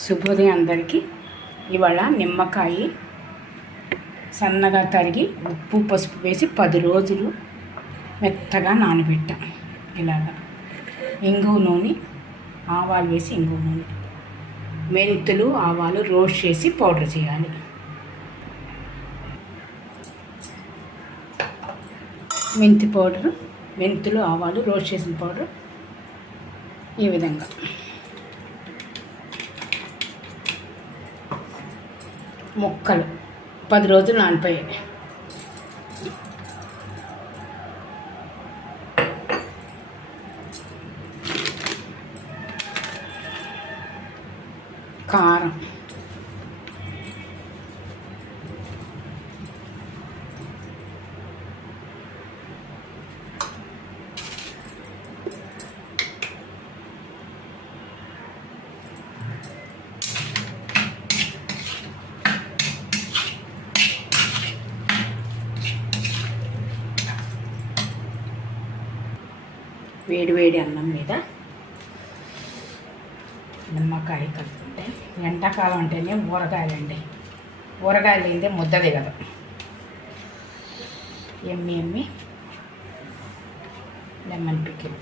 శుభోదయం అందరికీ. ఇవాళ నిమ్మకాయ సన్నగా తరిగి ఉప్పు పసుపు వేసి 10 రోజులు మెత్తగా నానబెట్టాం. ఇలాగా ఇంగువ నూనె, ఆవాలు వేసి ఇంగువ నూనె, మెంతులు ఆవాలు రోస్ట్ చేసి పౌడర్ చేయాలి. మెంతి పౌడరు, మెంతులు ఆవాలు రోస్ట్ చేసిన పౌడర్ ఈ విధంగా ముక్కలు 10 రోజులు నానిపోయాయి. కారం, వేడి అన్నం మీద నిమ్మకాయ కలుపుకుంటే, ఎండాకాలం అంటేనే ఊరగాయలండి. ఊరగాయలు లేదే ముద్ద దిగదు. ఎమ్మి లెమన్ పికిల్.